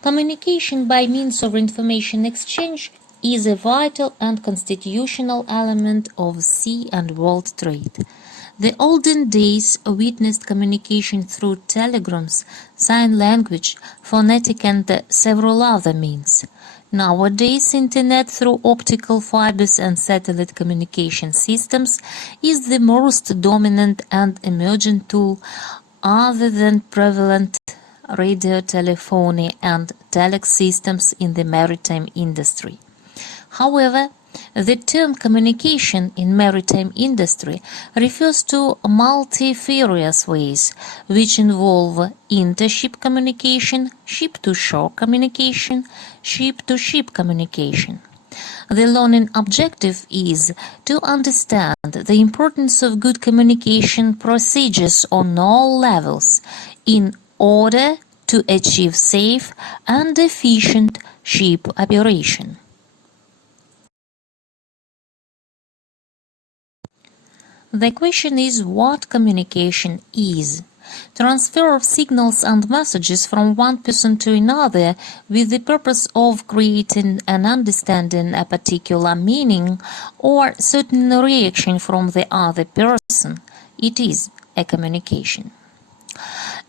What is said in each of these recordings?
Communication by means of information exchange is a vital and constitutional element of sea and world trade. The olden days witnessed communication through telegrams, sign language, phonetic and several other means. Nowadays, Internet through optical fibers and satellite communication systems is the most dominant and emerging tool other than prevalent radio telephony and telex systems in the maritime industry. However, the term communication in maritime industry refers to multifarious ways which involve intership communication, ship-to-shore communication, ship-to-ship communication. The learning objective is to understand the importance of good communication procedures on all levels in order to achieve safe and efficient ship operation. The question is what communication is. Transfer of signals and messages from one person to another with the purpose of creating and understanding a particular meaning or certain reaction from the other person. It is a communication.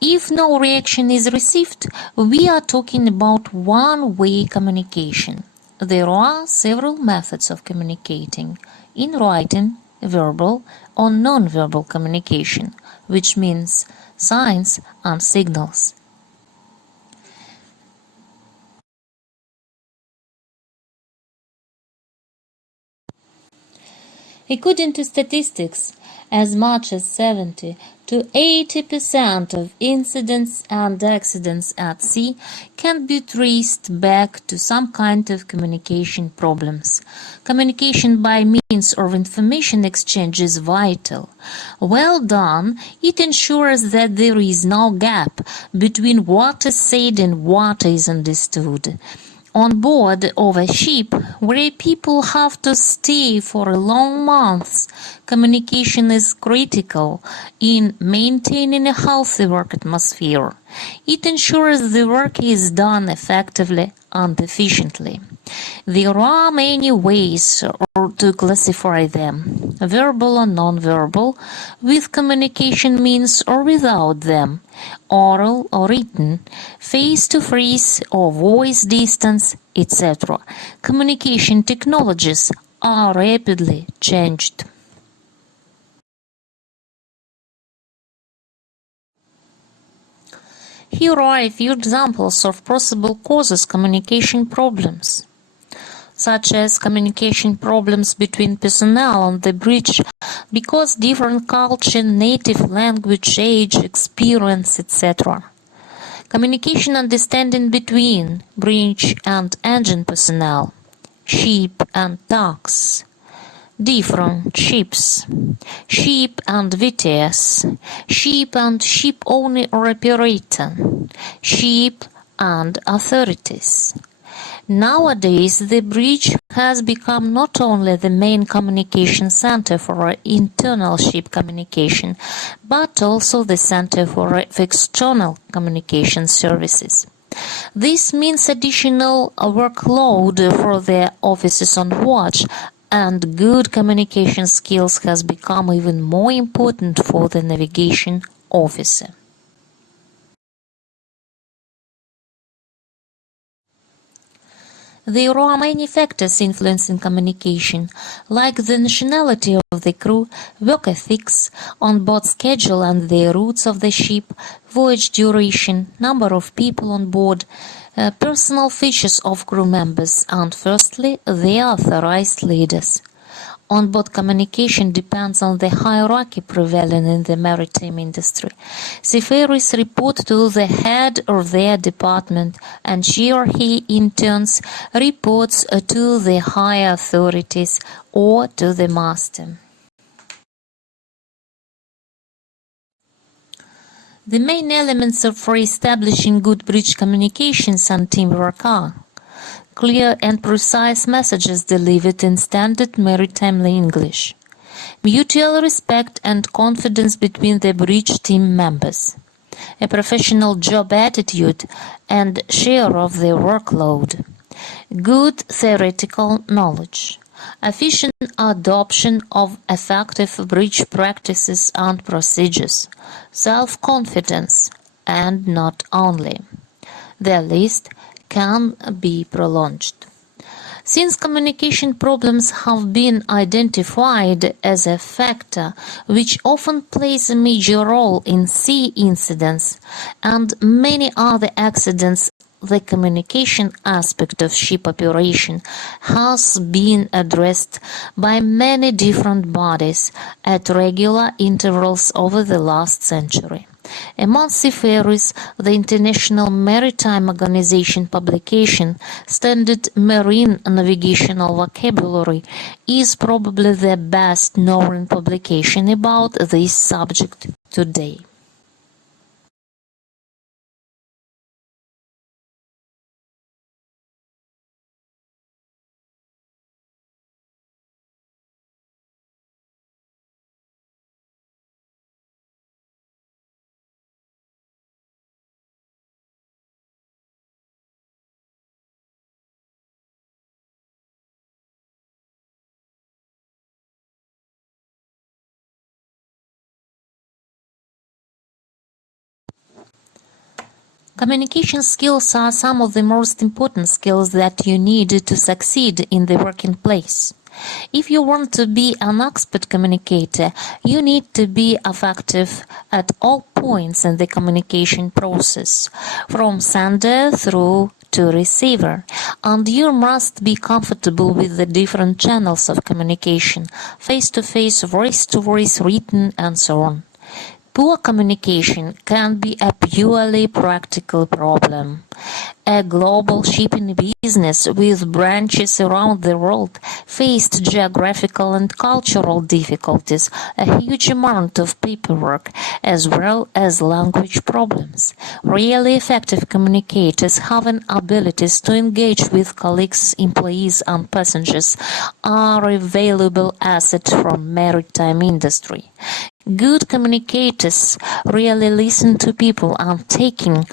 If no reaction is received, we are talking about one-way communication. There are several methods of communicating: in writing, verbal or non-verbal communication, which means signs and signals. According to statistics, as much as 70 to 80% of incidents and accidents at sea can be traced back to some kind of communication problems. Communication by means of information exchange is vital. Well done, it ensures that there is no gap between what is said and what is understood. On board of a ship where people have to stay for long months, communication is critical in maintaining a healthy work atmosphere. It ensures the work is done effectively and efficiently. There are many ways to classify them: verbal or non-verbal, with communication means or without them, oral or written, face-to-face or voice distance, etc. Communication technologies are rapidly changed. Here are a few examples of possible causes communication problems, such as communication problems between personnel on the bridge because different culture, native language, age, experience, etc. Communication understanding between bridge and engine personnel, ship and docks, different ships, ship and VTS, ship and ship owner or operator, ship and authorities. Nowadays, the bridge has become not only the main communication center for internal ship communication, but also the center for external communication services. This means additional workload for the officers on watch, and good communication skills has become even more important for the navigation officer. There are many factors influencing communication, like the nationality of the crew, work ethics, on-board schedule and the routes of the ship, voyage duration, number of people on board, personal features of crew members, and firstly, the authorized leaders. On-board communication depends on the hierarchy prevailing in the maritime industry. Seafarers report to the head of their department, and she or he in turn reports to the higher authorities or to the master. The main elements for establishing good bridge communications and teamwork are clear and precise messages delivered in standard maritime English, mutual respect and confidence between the bridge team members, a professional job attitude, and share of the workload. Good theoretical knowledge. Efficient adoption of effective bridge practices and procedures. Self-confidence, and not only. The list can be prolonged. Since communication problems have been identified as a factor which often plays a major role in sea incidents and many other accidents, the communication aspect of ship operation has been addressed by many different bodies at regular intervals over the last century. Among seafarers, the International Maritime Organization publication, Standard Marine Navigational Vocabulary, is probably the best known publication about this subject today. Communication skills are some of the most important skills that you need to succeed in the working place. If you want to be an expert communicator, you need to be effective at all points in the communication process, from sender through to receiver, and you must be comfortable with the different channels of communication, face-to-face, voice-to-voice, written, and so on. Poor communication can be a purely practical problem. A global shipping business with branches around the world faced geographical and cultural difficulties, a huge amount of paperwork, as well as language problems. Really effective communicators having abilities to engage with colleagues, employees, and passengers are a valuable asset from maritime industry. Good communicators really listen to people and taking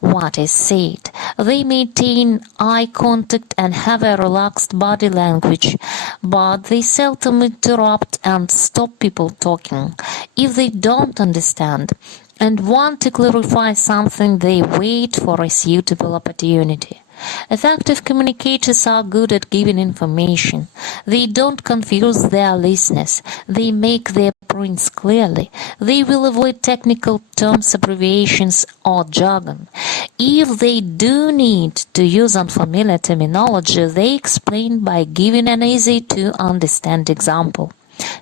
what is said. They maintain eye contact and have a relaxed body language, but they seldom interrupt and stop people talking. If they don't understand and want to clarify something, they wait for a suitable opportunity. Effective communicators are good at giving information. They don't confuse their listeners. They make their points clearly. They will avoid technical terms, abbreviations, or jargon. If they do need to use unfamiliar terminology, they explain by giving an easy-to-understand example.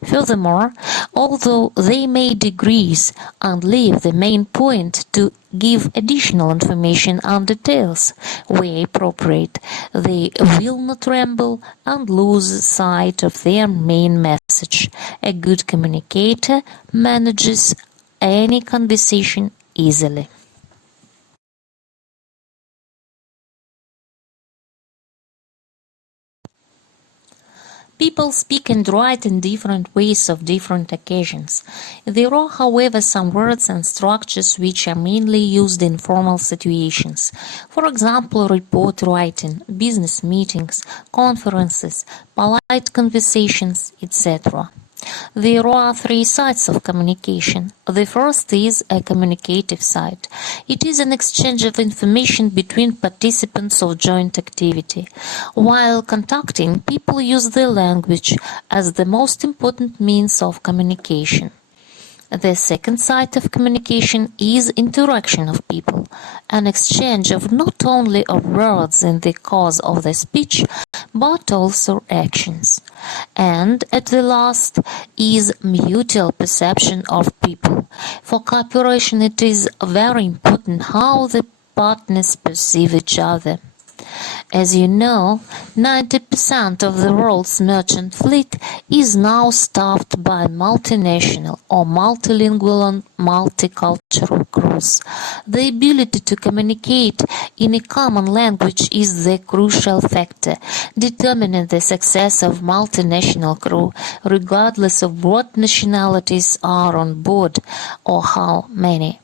Furthermore, although they may digress and leave the main point to give additional information and details where appropriate, they will not ramble and lose sight of their main message. A good communicator manages any conversation easily. People speak and write in different ways of different occasions. There are, however, some words and structures which are mainly used in formal situations. For example, report writing, business meetings, conferences, polite conversations, etc. There are three sides of communication. The first is a communicative side. It is an exchange of information between participants of joint activity. While contacting, people use their language as the most important means of communication. The second side of communication is interaction of people, an exchange of not only of words in the course of the speech, but also actions. And at the last is mutual perception of people. For cooperation it is very important how the partners perceive each other. As you know, 90% of the world's merchant fleet is now staffed by multinational or multilingual and multicultural crews. The ability to communicate in a common language is the crucial factor determining the success of multinational crew, regardless of what nationalities are on board or how many.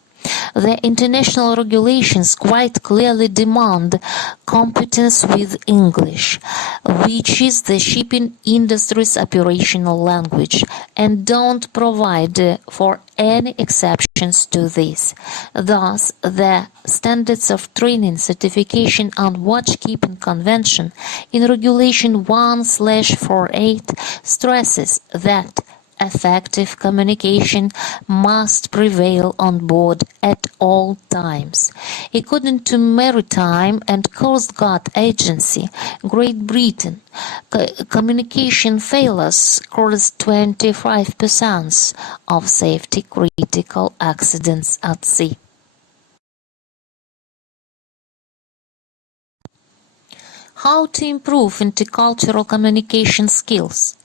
The international regulations quite clearly demand competence with English, which is the shipping industry's operational language, and don't provide for any exceptions to this. Thus, the Standards of Training, Certification and Watchkeeping Convention in Regulation 1/48 stresses that effective communication must prevail on board at all times. According to Maritime and Coast Guard Agency, Great Britain, communication failures cause 25% of safety-critical accidents at sea. How to improve intercultural communication skills?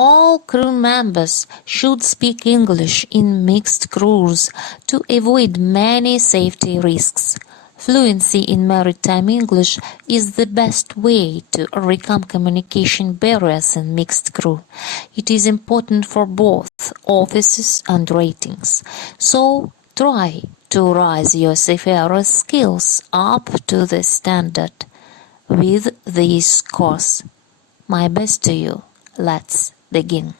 All crew members should speak English in mixed crews to avoid many safety risks. Fluency in maritime English is the best way to overcome communication barriers in mixed crew. It is important for both officers and ratings. So try to raise your seafarers' skills up to the standard with this course. My best to you. Let's begin.